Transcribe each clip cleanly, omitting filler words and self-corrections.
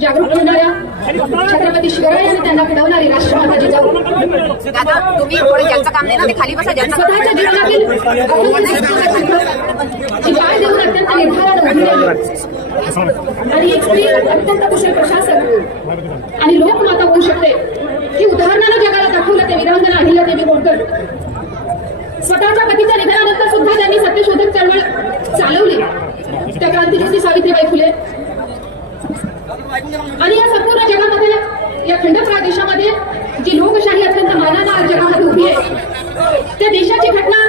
जागरूक करणाऱ्या छत्रपती शिवराय यांनी त्यांना घडवणारी राष्ट्रमाता जिजाऊ तुम्ही ज्यांचं काम नाही ना ते खाली बसा. स्वतःच्या जीवनातील पाय देऊन अत्यंत निर्धाराने आणि एक स्त्री अत्यंत कुशल प्रशासक आणि लोकमाता होऊ शकते ही उदाहरणानं जगाला दाखवलं ते वीरांगना अहिल्यादेवी होळकर. स्वतःच्या पतीच्या निधनानंतर सुद्धा त्यांनी सत्यशोधक चळवळ चालवली. त्या क्रांतिज्योती सावित्रीबाई फुले आणि या संपूर्ण जगामध्ये या खंडप्राय देशामध्ये जी लोकशाही अत्यंत मानानं जगामध्ये उभी आहे त्या देशाची घटना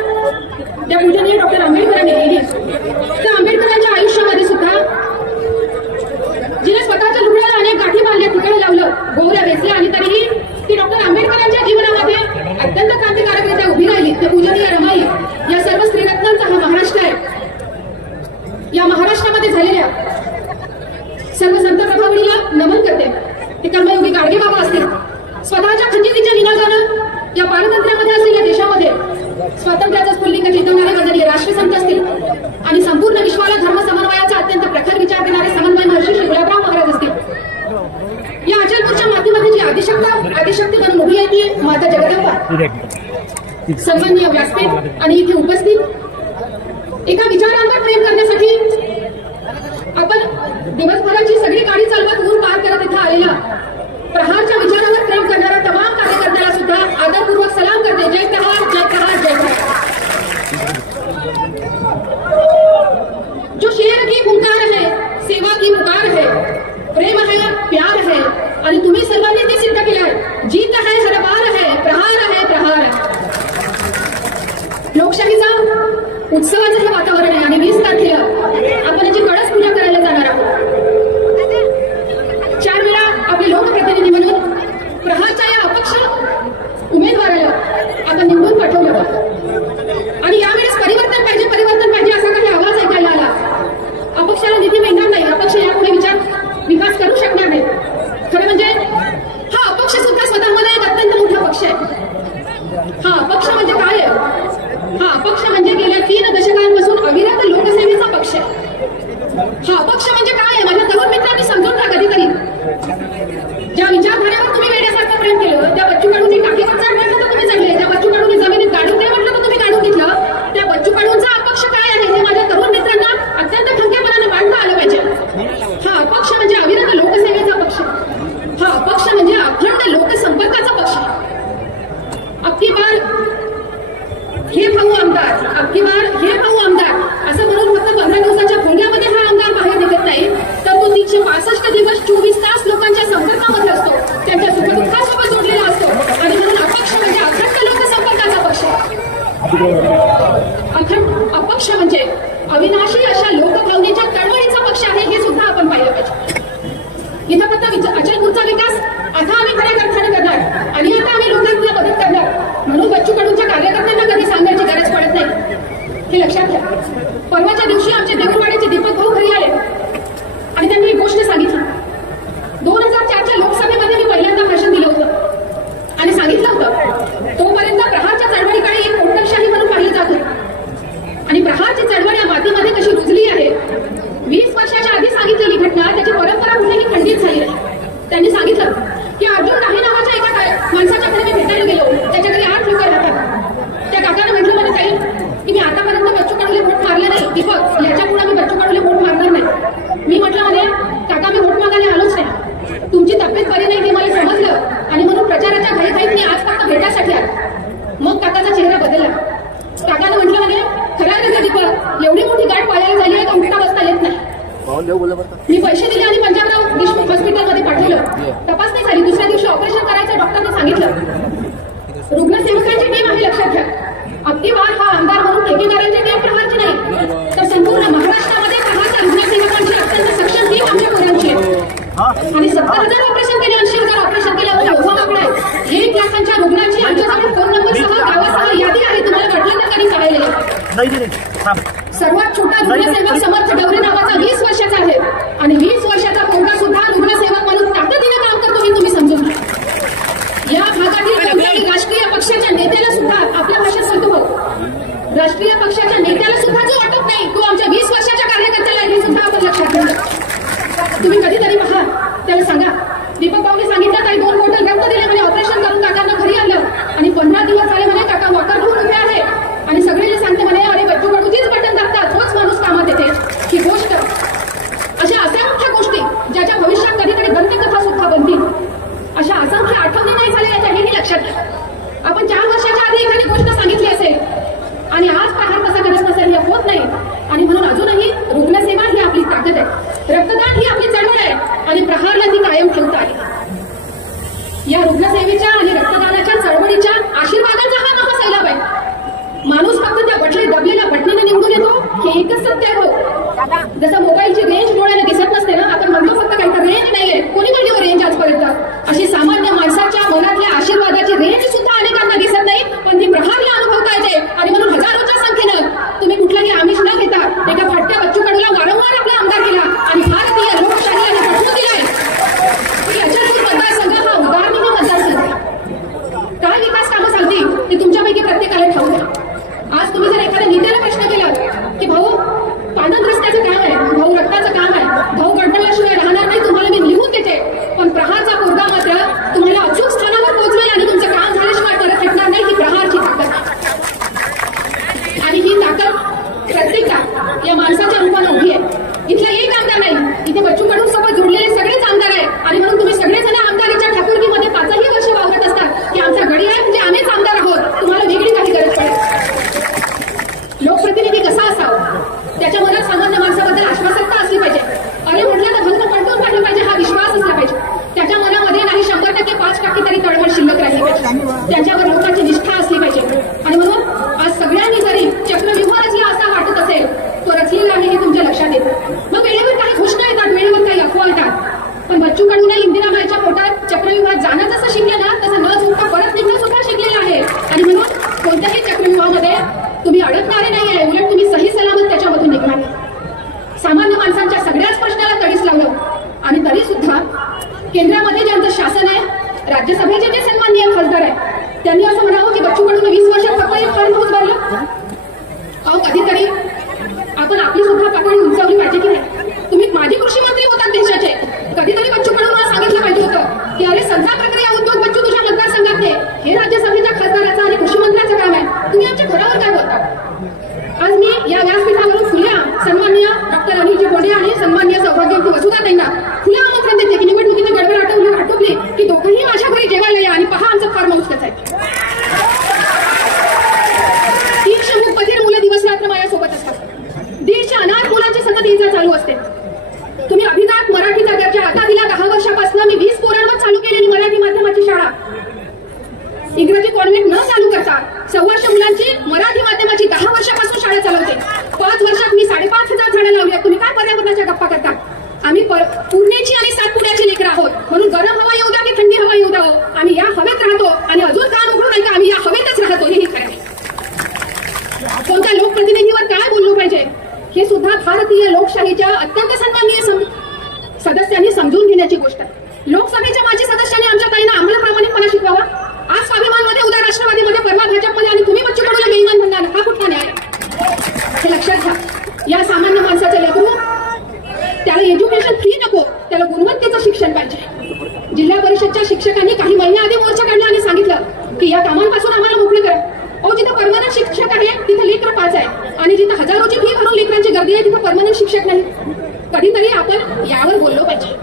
त्या पूजनीय डॉक्टर आंबेडकरांनी लिहिली. त्या आंबेडकरांच्या आयुष्यामध्ये सुद्धा जिने स्वतःच्या लुगड्याला अनेक गाठी बांधल्या ठिकाणी लावलं गोवऱ्या वेचल्या आणि तरीही ती डॉक्टर आंबेडकरांच्या जीवनामध्ये अत्यंत क्रांतिकारकरित्या उभी राहिली. ते पूजनीय रमाई या सर्व स्त्रीरत्नांचा हा महाराष्ट्र आहे. या महाराष्ट्रामध्ये झालेल्या सर्व संत प्रभावळीला नमन करते. ते कर्मयोगी गाडगे बाबा असतील स्वतःच्या खंजिरीच्या निनादानं या पारतंत्र्यामध्ये असलेल्या देशामध्ये स्वातंत्र्याचा स्फुल्लिंग चेतवणारे वंदनीय राष्ट्रसंत असतील आणि संपूर्ण विश्वाला धर्म समन्वयाचा अत्यंत प्रखर विचार देणारे समन्वय महर्षी श्री गुलाबराव महाराज असतील. या अचलपूरच्या मातीमध्ये जी आदिशक्ती बनून उभी आहे ती माता जगदंबा. सन्माननीय व्यासपीठ आणि इथे उपस्थित एका विचारांवर प्रेम करण्यासाठी आपण दिवसभराची सगळी गाडी चालवत ऊर पार करत इथं आलेला प्रहारच्या विचारावर प्रेम करणाऱ्या तमाम कार्यकर्त्याला सुद्धा आदरपूर्वक सलाम करते. जय प्रहार, जय प्रहार, जय प्रहार. जो शेर की हुंकार है, सेवा की पुकार है, प्रेम है, प्यार है आणि तुम्ही सर्वांनी ते सिद्ध केलं आहे. जीत है, हरबार है, प्रहार है, प्रहार आहे. लोकशाहीचा उत्सवाचं हे वातावरण आहे आणि 20 तारखेला आपण याची कळस पूजा करायला जाणार आहोत. 4 वेळा आपले लोकप्रतिनिधी म्हणून प्रहारच्या या अपक्ष उमेदवाराला आपण निवडून पाठवलं आणि यावेळेस परिवर्तन पाहिजे असा काही आवाज ऐकायला आला. अपक्षाला निधी मिळणार नाही, अपक्ष यापुढे विकास करू शकणार नाही. खरं म्हणजे हा अपक्ष सुद्धा स्वतःमध्ये एक अत्यंत मोठा पक्ष आहे. हा अपक्ष म्हणजे काय आहे? हा अपक्ष म्हणजे गेल्या 3 दशकांपासून अविरत लोकसेवेचा पक्ष आहे. हा अपक्ष म्हणजे काय आहे? माझ्या तरुण मित्रांनी समजून घ्या. कधीतरी ज्या विचारधारेवर तुम्ही वेड्यासारखं प्रेम केलं, त्या बच्चू कडूंनी टाकीवर चढ म्हटलं तर तुम्ही चढले, त्या बच्चू कडूंनी जमिनीत गाडून दे म्हटलं तर तुम्ही गाडून घेतलं. त्या बच्चू कडूंचा अपक्ष काय आहे हे माझ्या तरुण मित्रांना अत्यंत खंतेपणाने मांडता आलं पाहिजे. हा अपक्ष म्हणजे अविरत लोकसेवेचा पक्ष. हा अपक्ष म्हणजे अखंड लोकसंपर्काचा पक्ष. अबकी बार हे भाऊ आमदार, अबकी बार हे भाऊ आमदार असं म्हणून फक्त 15 दिवसाच्या भोंग्यामध्ये हा आमदार बाहेर निघत नाही, तर तो 365 दिवस 24 तास लोकांच्या संपर्कामध्ये असतो, त्यांच्या सुखदुःखासोबत जोडलेला असतो आणि म्हणून अपक्ष म्हणजे अखंड लोकसंपर्काचा पक्ष. अपक्ष म्हणजे अविनाशी अशा लोकभावनेच्या तळमळीचा पक्ष आहे हे सुद्धा आपण पाहिलं पाहिजे. इथं फक्त अचलपूरचा विकास आता आम्ही खऱ्या अर्थाने करणार आणि आता आम्ही लोकांना मदत करणार म्हणून बच्चू कडूंच्या कार्यकर्त्यांना कधी सांगायची गरज पडत नाही, हे लक्षात घ्या. परवाच्या दिवशी आमचे देऊरवाडीचे दीपक भाऊ घरी आले आणि त्यांनी एक गोष्ट सांगितली. 2004च्या लोकसभेमध्ये मी पहिल्यांदा भाषण दिलं होतं आणि सांगितलं होतं तोपर्यंत प्रहारच्या चळवळीकडे एक कोणतरशाही म्हणून पाहिलं जात होतं आणि प्रहारची चळवळ या मातीमध्ये कशी रुजली आहे. 20 वर्षाच्या आधी सांगितलेली घटना त्याची परंपरा कुठेही खंडित झाली आहे. त्यांनी सांगितलं की अर्जुन डाहे नावाच्या एका माणसाच्या घरी मी भेटायला गेलो, त्याच्या घरी 8 लोक राहतात. त्या काकाने म्हटलं मला ताई की मी आतापर्यंत बच्चू कडूला भोट मारले नाही, दीपक याच्यापुढे मी बच्चू कडूला भोट मारणार नाही. मी म्हटलं म्हणे काका मी भोट मागायला आलोच नाही, तुमची तब्येत बरी नाही हे मला समजलं आणि म्हणून प्रचाराच्या घाईघाईत मी आज फक्त भेटासाठी आलो. मग काकाचा चेहरा बदलला. काकाने म्हटलं म्हणे खरं आहे दीपक एवढी मोठी गाठ पायाला झाली आहे का उठता बसता येत नाही. मी पैसे दिले आणि पंजाबराव देशमुख हॉस्पिटलमध्ये पाठवलं. तपासणी झाली. दुसऱ्या दिवशी ऑपरेशन करायचं डॉक्टरने सांगितलं. रुग्णसेवकांची टीम आहे लक्षात घ्या. अगदी बार हा आमदार म्हणून ठेकेदारांची टीम प्रहारची नाही, तर संपूर्ण महाराष्ट्रामध्ये प्रहारच्या रुग्णसेवकांची अत्यंत सक्षम टीम आमच्या पोरांची आहे आणि 70,000 ऑपरेशन केले, 80,000 ऑपरेशन केले. एवढा आकडा आहे. 1 लाखांच्या रुग्णांची आमच्याकडे फोन नंबरसह गावासह यादी आहे. तुम्हाला वाटलं तर कधी कळायला. सर्वात छोटा रुग्णसेवक समर्थ डवरे नावाचा 20 वर्षाचा आहे आणि 20 वर्षाचा पोरगा सुद्धा रुग्णसेवक म्हणून ताकदीने काम करतो हे तुम्ही समजून घ्या. या भागातील राष्ट्रीय पक्षाच्या नेत्याला सुद्धा आपल्या भाषेत सांगतो राष्ट्रीय पक्षाच्या नेत्याला सुद्धा जो वाटत नाही तो आमच्या 20 वर्षाच्या कार्यकर्त्याला हे सुद्धा आपण लक्षात घ्या. तुम्ही कधीतरी पहा, त्याला सांगा दीपक भाऊने सांगितलं ताई 2 बॉटल रक्त दिले म्हणे, ऑपरेशन करून काकांना घरी आणलं आणि 15 दिवस झाले म्हणे काका वॉकर घेऊन उभे आहे आणि सगळे जे सांगते म्हणे अरे बच्चू कडूचीच बटन दाबतात, तोच माणूस कामात येते. ही गोष्ट अशा असंख्य गोष्टी ज्याच्या भविष्यात कधीतरी दंतकथा सुद्धा बनतील, अशा असंख्य आठवणी नाही झालेल्या हेही लक्षात घ्या. आपण 4 वर्षाच्या आधी एखादी गोष्ट सांगितली असेल आणि आज प्रहार कसा करत नसेल हे होत नाही. आणि म्हणून अजूनही रुग्णसेवा ही आपली ताकद आहे, रक्तदान ही आपली चळवळ आहे आणि प्रहारला ती कायम ठेवता आली. या रुग्णसेवेच्या आणि रक्तदानाच्या चळवळीच्या आशीर्वादाचा हा नवा सैलाब आहे. माणूस फक्त त्या दबलेल्या बटणीने निवडून येतो हे एकच सत्य आहे. जसं मोबाईलची रेंज डोळ्याने दिसत नसते ना, आपण म्हणतो फक्त काही तर रेंज नाहीये, कोणी म्हणली हो रेंज आजपर्यंत, अशी सामान्य माणसाच्या मनातल्या आशीर्वादाची रेंज सुद्धा अनेकांना दिसत नाही, पण ती प्रहारला अनुभवता येते. आणि म्हणून हजारोच्या संख्येनं तुम्ही कुठलाही आमिष न घेता एका फाटक्या बच्चू कडूला वारंवार आपला आमदार केला आणि भारतीय लोकशाहीला पटवून दिलाय. याच्यातून मतदारसंघ हा उदाहरणीय मतदारसंघ काय विकास कामं सांगतील ते तुमच्यापैकी प्रत्येकाला ठाऊक आहे. आज तुम्ही जर एखाद्या नेत्याला प्रश्न केला की भाऊ पाणंद रस्त्याचं काम आहे, भाऊ रक्ताचं काम आहे, भाऊ गडबडल्याशिवाय राहणार नाही, तुम्हाला मी लिहून देते, पण प्रहारचा पोरगा मात्र तुम्हाला अचूक स्थानावर पोहोचवेल आणि तुमचं काम झाल्याशिवाय परत हटणार नाही. ही प्रहारची ताकद आणि ही ताकद प्रत्येका या माणसाच्या रूपानं उभी आहे. इथला एक आमदार नाही, इथे बच्चू कडू सोबत जुडलेले सगळेच आमदार आहेत आणि म्हणून तुम्ही सगळेजण आमदारीच्या ठाकुरकीमध्ये 5ही वर्ष वावरत असतात की आमचा गडी आहे म्हणजे आम्हीच आमदार आहोत, तुम्हाला वेगळी काही गरज पडेल. लोकप्रतिनिधी कसा असावा, त्याच्या मनात सामान्य माणसाबद्दल आश्वासकता असली पाहिजे. अरे म्हटलं तर भंग पडतून काढलं पाहिजे हा विश्वास असला पाहिजे. त्याच्या मनामध्ये नाही 100% 5% तरी तळमळ शिल्लक राहिली पाहिजे. त्यांच्यावर लोकांची निष्ठा असली पाहिजे. आणि म्हणून आज सगळ्यांनी जरी चक्रव्यूह रचला असा वाटत असेल, तो रचलेला आहे हे तुमच्या लक्षात येतं. मग वेळेवर काही घोषणा येतात, वेळेवर काही अफवा येतात, पण बच्चू कडूने इंदिराबाईच्या पोटात चक्रव्यूहात जाणं जसं शिकलं ना, तसं न चुकता परत निघणं सुद्धा शिकलेलं आहे. आणि म्हणून कोणत्याही चक्रव्यूहामध्ये तुम्ही अडकणारे नाहीये, उलट तुम्ही सही सलामत त्याच्यामधून निघणार. सामान्य माणसांच्या सगळ्याच प्रश्नाला तडीस लावलं आणि तरी सुद्धा केंद्रामध्ये जे आमचं शासन आहे, राज्यसभेचे जे सन्माननीय खासदार आहे, त्यांनी असं म्हणावं की बच्चू कडूने 20 वर्षात फक्त एक फार्म हाऊस भरलं. अहो कधीतरी आपण आपली सुद्धा पातळी उंचावली पाहिजे की नाही. तुम्ही माजी कृषी मंत्री होतात देशाचे, कधीतरी बच्चू कडू मला सांगितलं पाहिजे होतं की अरे संचार प्रक्रिया उद्योग बच्चू तुझ्या मतदारसंघात हे राज्यसभेच्या खासदाराचं आणि कृषी मंत्र्याचं काम आहे, तुम्ही आमच्या घरावर काय बोलता. आज मी या व्यासपीठावरून खुल्या सन्माननीय डॉक्टर अनिलजी बोंडे आणि सन्माननीय सौभाग्यवती वसुधाताईंना खुलं आमंत्रण देते की निवडणुकीची गडबड आटोपली की दोघंही माझ्या घरी जेवायला या आणि पहा आमचं फार्म हाऊस कसं आहे. 300 मूकबधीर मुलं दिवस रात्र माझ्यासोबत असतात. 150 अनाथ मुलांची सतत ये चालू असते. तुम्ही अभिजात मराठीचा दर्जा आता दिला. 10 वर्षापासून मी 20 पोरांवर चालू केलेली मराठी माध्यमाची शाळा, इंग्रजी कॉन्व्हेंट न चालू करता 125 मुलांची मराठी माध्यमाची 10 वर्षापासून शाळा चालवते. 5 वर्षात मी 5,500 झाडं लावली. तुम्ही काय पर्यावरणाच्या गप्पा करता. आम्ही पुण्याची आणि सातपुड्याची लेकर आहोत, म्हणून गरम हवा येऊ द्या की थंडी हवा येऊ द्या, आम्ही या हवेत राहतो आणि अजून काम उघडून नाही का आम्ही या हवेतच राहतो. हेही खरं आहे. कोणत्या लोकप्रतिनिधीवर काय बोललो पाहिजे हे सुद्धा भारतीय लोकशाहीच्या अत्यंत सन्माननीय सदस्यांनी समजून घेण्याची गोष्ट आहे. लोकसभेच्या माजी सदस्यांनी आमच्या ताईंना आम्हाला प्रामाणिकपणा शिकवावा. आज स्वाभिमानमध्ये, उद्या राष्ट्रवादीमध्ये, परवा भाजपमध्ये आणि तुम्ही बच्चू कडूला बेईमान म्हणणार, हा कुठला न्याय. हे लक्षात घ्या. या सामान्य माणसाचं लेकरू, त्याला एज्युकेशन फ्री नको, त्याला गुणवत्तेचं शिक्षण पाहिजे. जिल्हा परिषदच्या शिक्षकांनी काही महिन्याआधी मोर्चा काढला आणि सांगितलं की या कामांपासून आम्हाला मोकळी करा. अहो जिथं परमनंट शिक्षक आहे तिथं लेकर 5 आहे आणि जिथं हजारोची फी भरून लेकरांची गर्दी आहे तिथं परमनंट शिक्षक नाही. कधीतरी आपण यावर बोललो पाहिजे.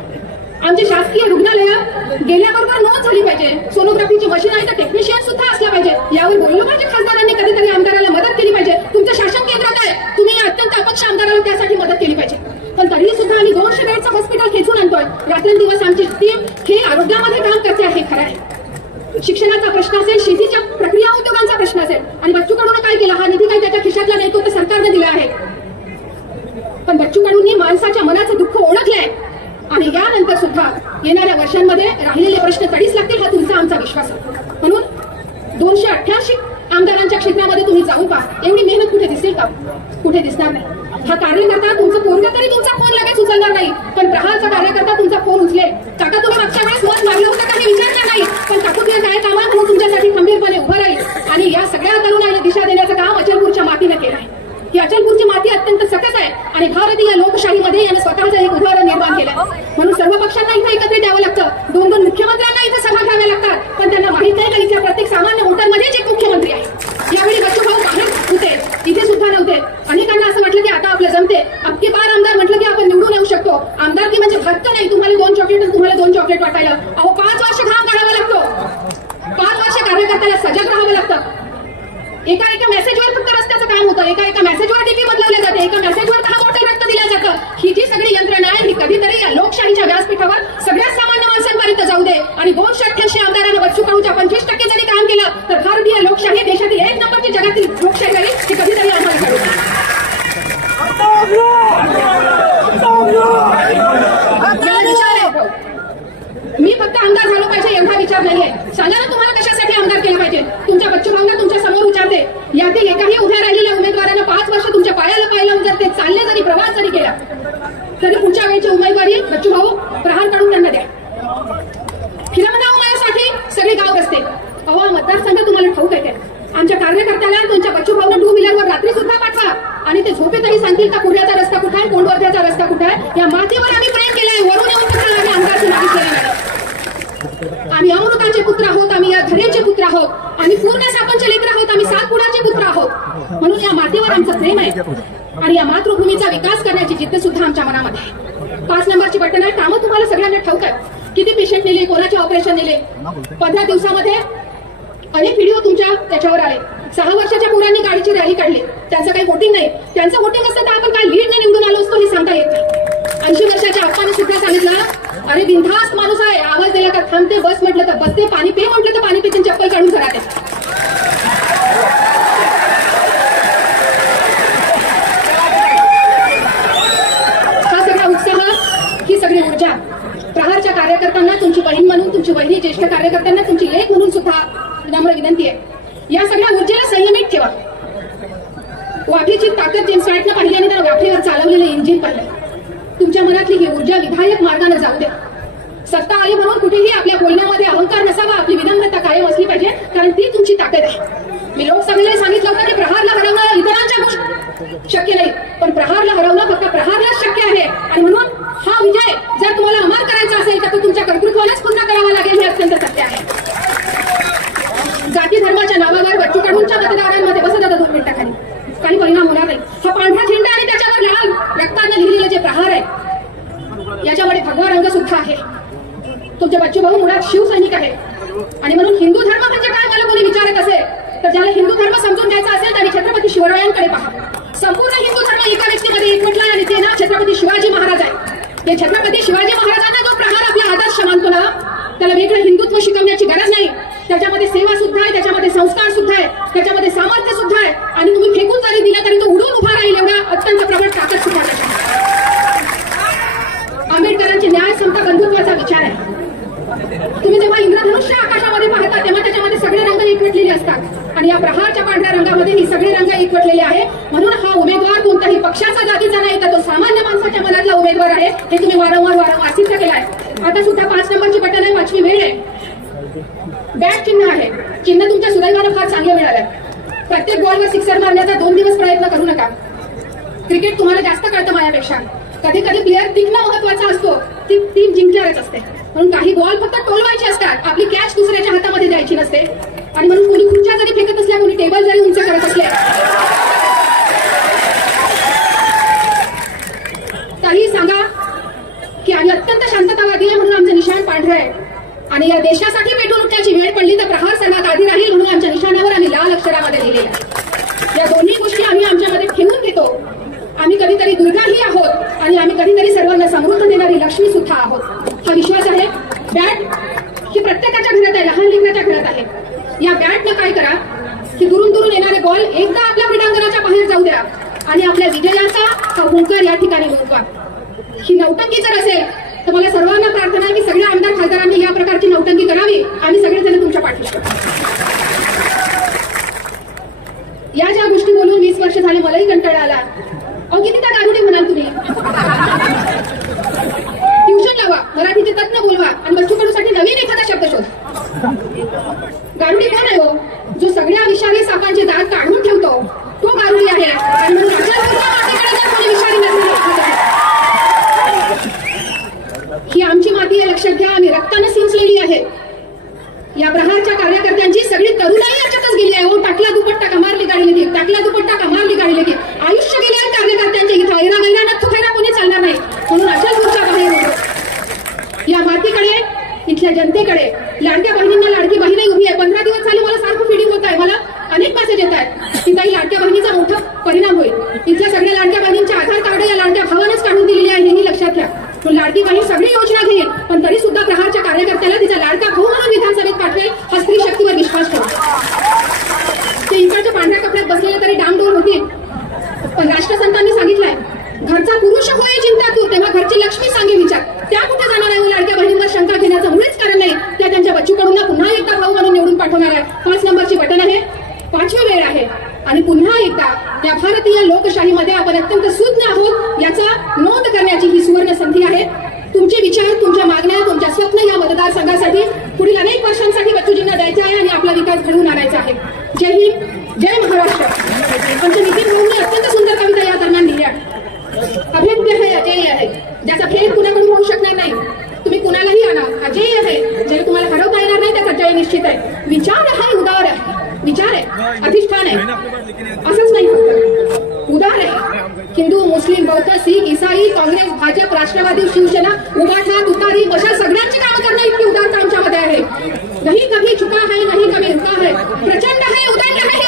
आमची शासकीय रुग्णालयात गेल्याबरोबर नोंद झाली पाहिजे. सोनोग्राफीची मशीन आहे तर टेक्निशियन सुद्धा असला पाहिजे. यावर बोललो पाहिजे. खासदारांनी कधीतरी आमदाराला मदत केली पाहिजे. तुमचं शासन केंद्रात आहे, तुम्ही अत्यंत अपक्ष आमदाराला त्यासाठी मदत केली पाहिजे. पण तरीही सुद्धा आम्ही 200 बेडचं हॉस्पिटल खेचून आणतोय. रात्रंदिवस आमची टीम हे आरोग्यामध्ये काम करते आहे, खरं आहे. शिक्षणाचा प्रश्न असेल, शेतीच्या प्रक्रिया उद्योगांचा प्रश्न असेल आणि बच्चू कडूने काय केला, हा निधी काही त्याच्या खिशातला नाही, तो तर सरकारने दिला आहे. पण बच्चू कडूंनी माणसाच्या मनाचं दुःख ओळखलंय आणि यानंतर सुद्धा येणाऱ्या वर्षांमध्ये राहिलेले प्रश्न तडीस लागतील, हा तुमचा आमचा विश्वास आहे. म्हणून 288 आमदारांच्या क्षेत्रामध्ये तुम्ही जाऊन पहा. एवढी मेहनत कुठे दिसेल का? कुठे दिसणार नाही. हा कार्यकर्ता तुमचं पोरगा तरी तुमचा फोन लगेच उचलणार नाही, पण प्रहारचा कार्यकर्ता तुमचा फोन उचलेल. काका तुम्ही मागच्या वेळेस मत मागलं होतं का हे विचारलं नाही, पण काकू तुला काय काम आहे म्हणून तुमच्यासाठी खंबीरपणे उभं राहील आणि या सगळ्या तरुणांना दिशा देण्याचं काम अचलपूरच्या मातीनं केलं आहे. की अचलपूरची माती अत्यंत सकस आहे आणि भारतीय लोकशाहीमध्ये यानं स्वतःचं एक उदाहरण निर्माण केलं. म्हणून सर्व पक्षांना इथं एकत्रित यावं लागतं. 2-2 मुख्यमंत्र्यांना इथं सभा घ्याव्या लागतात, पण त्यांना माहित नाही का इथल्या प्रत्येक सामान्य वोटरमध्येच एक मुख्यमंत्री आहे. यावेळी बच्चूभाऊ बाहेर होते, इथे सुद्धा नव्हते. अनेकांना असं वाटलं की आता आपलं जमते, अबकी बार आमदार म्हटलं की आपण निवडून येऊ शकतो. आमदारकी म्हणजे हक्क नाही तुम्हाला 2 चॉकलेट तुम्हाला 2 चॉकलेट वाटायला. अहो 5 वर्ष घाम काढावा लागतो, 5 वर्ष कार्यकर्त्याला सजग राहावं लागतं. एका मेसेजवर फक्त रस्त्याचं काम होतं, एका मेसेजवर डीपी बदलवले जाते, एका मेसेजवर 10 बॉटल रक्त दिलं जातं. ही जी सगळी यंत्रणा आहे ही कधीतरी या लोकशाहीच्या व्यासपीठावर सगळ्या सामान्य माणसांपर्यंत जाऊ दे. आणि 288 आमदारांना बच्चूभाऊच्या 25% जरी काम केलं तर भारतीय लोकशाही देशातील 1 नंबरची जगातील लोकशाही झाली ही कधीतरी आम्हाला कळू. मी फक्त आमदार झालो पाहिजे एवढा विचार नाहीये. सांगा ना तुम्हाला कशासाठी आमदार केलं पाहिजे. तुमच्या बच्चूभाऊंना तुमच्या समोर विचारते, यातील एकाही उभ्या राहिलेल्या उमेदवारांना 5 वर्ष तुमच्या पायाला पाय लावून जर ते चालले जरी प्रवास जरी केला तरी पुढच्या वेळची उमेदवारी बच्चूभाऊ प्रहार काढून त्यांना द्या. फिरमनावण्यासाठी सगळे गाव रस्ते. अहो मतदारसंघ तुम्हाला ठाऊक आहे. आमच्या कार्यकर्त्याला तुमच्या बच्चूभाऊने 2 व्हीलरवर रात्री सुद्धा पाठवा आणि ते झोपेतही सांगतील का कुर्ल्याचा रस्ता कुठे आहे, कोंडवर्ध्याचा रस्ता कुठे आहे. या मातीवर आम्ही प्रेम केलंय, वरून येऊन फक्त आम्ही आमदारची मागितलेली नाही. आम्ही अमृताचे पुत्र आहोत, आम्ही या धरेचे पुत्र आहोत, आम्ही पूर्ण सापांचे लेकर आहोत, आम्ही सातपुडाचे पुत्र आहोत. म्हणून या मातीवर आमचं प्रेम आहे आणि या मातृभूमीचा विकास करण्याची जिद्द सुद्धा आमच्या मनामध्ये आहे. 5 नंबरची बटन आहे. कामं तुम्हाला सगळ्यांना ठाऊक आहे. किती पेशंट नेले, कोणाचे ऑपरेशन नेले. 15 दिवसामध्ये अनेक व्हिडिओ तुमच्या त्याच्यावर आले. 6 वर्षाच्या पोरांनी गाडीची रॅली काढली, त्यांचं काही वोटिंग नाही. त्यांचं वोटिंग असतं तर आपण काय लीडने निवडून आलो असतो हे सांगता येत नाही. 80 वर्षाच्या आप्पाने सुद्धा सांगितलं, अरे बिनधास्त माणूस आहे, आवाज दिला का थांबते, बस म्हटलं तर बसते, पाणी पे म्हटलं तर पाणी पिते, चप्पल काढून राहते. हा सगळा उत्साह, ही सगळी ऊर्जा प्रहारच्या कार्यकर्त्यांना, तुमची बहीण म्हणून, तुमची बहिणी ज्येष्ठ कार्यकर्त्यांना, तुमची लेख म्हणून सुद्धा नम्र विनंती आहे, या सगळ्या ऊर्जेला संयमित ठेवा. वाफेची ताकद जेम्स वाईटनं पाहिली आणि त्या वाफेवर चालवलेलं इंजिन पाहिलं. तुमच्या मनातली ही ऊर्जा विधायक मार्गाने जाऊ द्या. सत्ता आली म्हणून कुठेही आपल्या बोलण्यामध्ये अहंकार नसावा, आपली विनम्रता कायम असली पाहिजे, कारण ती तुमची ताकद आहे. मी लोकसभेला सांगितलं होतं की प्रहारला हरवणं इतरांच्या गोष्टी शक्य नाही, पण प्रहारला हरवणं फक्त प्रहारलाच शक्य आहे. आणि म्हणून हा विजय जर तुम्हाला अमर करायचा असेल तर तो तुमच्या कर्तृत्वालाच पूर्ण करावा लागेल, हे अत्यंत सत्य आहे. जाती धर्माच्या नावावर बच्चू कडूंच्या मतदारांमध्ये बसत आता 2 मिनिटाखाली काही परिणाम होणार नाही. हा पांढरा झेंडा आणि त्याच्यावर लाल रक्तानं लिहिलेलं जे प्रहार आहे याच्यामध्ये भगवा रंग सुद्धा आहे. तुमचे बच्चूभाऊ मुळात शिवसैनिक आहे आणि म्हणून हिंदू धर्म म्हणजे काय मला कोणी विचारत असेल तर ज्याला हिंदू धर्म समजून घ्यायचा असेल त्यांनी छत्रपती शिवरायांकडे पहा. संपूर्ण हिंदू धर्म एका व्यक्तीमध्ये एकवटला आणि ते ना छत्रपती शिवाजी महाराज आहे. ते छत्रपती शिवाजी महाराजांना जो प्रहार आपला आदर्श मानतो ना त्याला वेगळं हिंदुत्व शिकवण्याची गरज नाही. त्याच्यामध्ये सेवा सुद्धा आहे, त्याच्यामध्ये संस्कार सुद्धा आहे, त्याच्यामध्ये सामर्थ्य सुद्धा आहे आणि तुम्ही फेकून जरी दिला तरी तो उडून उभा राहील एवढा अत्यंत प्रबळ ताकद सुद्धा आहे. आंबेडकरांची न्याय समता बंधुत्वाचा विचार आहे. तुम्ही जेव्हा इंद्रधनुष्य आकाशामध्ये पाहता तेव्हा त्याच्यामध्ये सगळे रंग एकवटलेले असतात आणि या प्रहारच्या पांढऱ्या रंगामध्ये ही सगळे रंग एकवटलेले आहे. म्हणून हा उमेदवार कोणताही पक्षाचा जातीचा नाही तर तो सामान्य माणसाच्या मनातला उमेदवार आहे. हे तुम्ही वारंवार सिद्ध केलं आहे. आता सुद्धा 5 नंबरची बटन आहे, 5वी वेळ आहे. बॅट चिन्ह आहे. चिन्ह तुमच्या सुदैवानं फार चांगलं मिळालंय. प्रत्येक बॉलवर सिक्सर मारण्याचा 2 दिवस प्रयत्न करू नका. क्रिकेट तुम्हाला जास्त कळतं माझ्यापेक्षा. कधी कधी प्लेअर टिकणं महत्वाचा असतो, ती टीम जिंकणारच असते. म्हणून काही बॉल फक्त टोलवायचे असतात, आपली कॅच दुसऱ्याच्या हातामध्ये द्यायची नसते. आणि म्हणून कोणी खुर्च्या जरी फेकत असल्या, कोणी टेबल जरी उंच करत असले तरी सांगा की आम्ही अत्यंत शांततावादी आहे म्हणून आमचं निशाण पांढरं आहे आणि या देशासाठी पेटून उठण्याची वेळ पडली तर प्रहार सर्वात आधी राहील म्हणून आमच्या निशाणावर आम्ही लाल अक्षरामध्ये लिहिलेल्या. या दोन्ही गोष्टी आम्ही आमच्यामध्ये ठेवून घेतो. आम्ही कधीतरी दुर्गाही आहोत आणि आम्ही कधीतरी सर्वांना समृद्ध देणारी लक्ष्मी सुद्धा आहोत, हा विश्वास आहे. बॅट ही प्रत्येकाच्या घरात आहे, लहान लेकराच्या घरात आहे. या बॅटनं काय करा की दुरून दुरून येणारे बॉल एकदा आपल्या क्रीडांगणाच्या बाहेर जाऊ द्या आणि आपल्या विजयाचा हा हुंकार या ठिकाणी उमटवा. ही नौटंकी जर असेल तर मला सर्वांना प्रार्थना आहे की सगळ्या आमदार खासदारांनी या प्रकारची नौटंकी करावी. आम्ही सगळेजण तुमच्या पाठीशी. या ज्या गोष्टी बोलून 20 वर्ष झाली मलाही कंटाळा आला. अहो किती त्या गारुडी म्हणाल तुम्ही. ट्युशन लावा, मराठीचे तज्ञ बोलवा आणि बच्चू कडूसाठी नवीन एखादा शब्द शोधा. गारुडी कोण आहे हो? जो सगळ्या विषारी सापांचे दात काढून ठेवतो तो गारुडी आहे. आणि म्हणून तुमची माती आहे, लक्षात घ्या. आम्ही रक्ताने सिंचलेली आहे. या प्रहारच्या कार्यकर्त्यांची सगळी तरुणाई याच्यातच गेली आहे. ओ टाकला दुपट्टा का मारली गाडी लेके, टाकला दुपट्टा का मारली गाडी लेके. आयुष्य गेले आहेत कार्यकर्त्यांचे. इथं ऐरा गैरानं थुकायला कोणी चालणार नाही. म्हणून अशाच मोर्चा बाहेर होतो. या मातीकडे, इथल्या जनतेकडे, लाडक्या बहिणींना लाडकी बहीण उभी आहे. 15 दिवस झाले मला सारखं फीडिंग होत आहे. मला अनेक मेसेज येत आहेत की ताई लाडक्या बहिणीचा मोठा परिणाम होईल. इथल्या सगळ्या लाडक्या बहिणींचे आधार कार्ड या लाडक्या भावानंच काढून दिलेली आहे, हेही लक्षात घ्या. तो लाडकी बहीण सगळी योजना घेईल, पण तरी सुद्धा प्रहारच्या कार्यकर्त्याला तिचा लाडका भाऊ म्हणून विधानसभेत पाठवेल हा स्त्री शक्तीवर विश्वास ठेवा. ते इकडच्या पांढऱ्या कपड्यात बसलेले तरी डामडोर होतील, पण राष्ट्रसंतांनी सांगितलंय घरचा पुरुष होय चिंता तू, तेव्हा घरची लक्ष्मी सांगे विचार. त्या कुठे जाणार आहे? लाडक्या बहिणींवर शंका घेण्याचं मुळेच कारण नाही. त्या त्यांच्या बच्चूकडून पुन्हा एकदा भाऊ म्हणून निवडून पाठवणार आहे. 5 नंबरची बटन आहे, 5वी वेळ आहे. आणि पुन्हा एकदा या भारतीय लोकशाहीमध्ये आपण अत्यंत सुज्ञ आहोत याचा नोंद करण्याची ही सुवर्ण संधी आहे. तुमचे विचार, तुमच्या मागण्या, तुमच्या स्वप्न या मतदारसंघासाठी पुढील अनेक वर्षांसाठी बच्चूजींना द्यायचे आहे आणि आपला विकास घडवून आणायचा आहे. जय हिंद, जय महाराष्ट्र. आमच्या नितीन भाऊंनी अत्यंत सुंदर कविता या दरम्यान लिहिल्या. अभेद्य है, अजय आहे, ज्याचा भेद कुणाकडून होऊ शकणार नाही. तुम्ही कुणालाही आणा, अजय आहे, ज्याला तुम्हाला हरवता येणार नाही, त्याचा जय निश्चित आहे. विचार आहे, उदार आहे, विचार आहे, अधिष्ठान आहे, असंच नाही फक्त उदार आहे. हिंदू, मुस्लिम, बौद्ध, शीख, ईसाई, काँग्रेस, भाजप, राष्ट्रवादी, शिवसेना, उबाठा, तुतारी अशा सगळ्यांची कामं करणं इतकी उदारता आमच्यामध्ये आहे. नहीं कभी झुका है, नहीं कभी रुका है, प्रचंड है, उदंड है, हे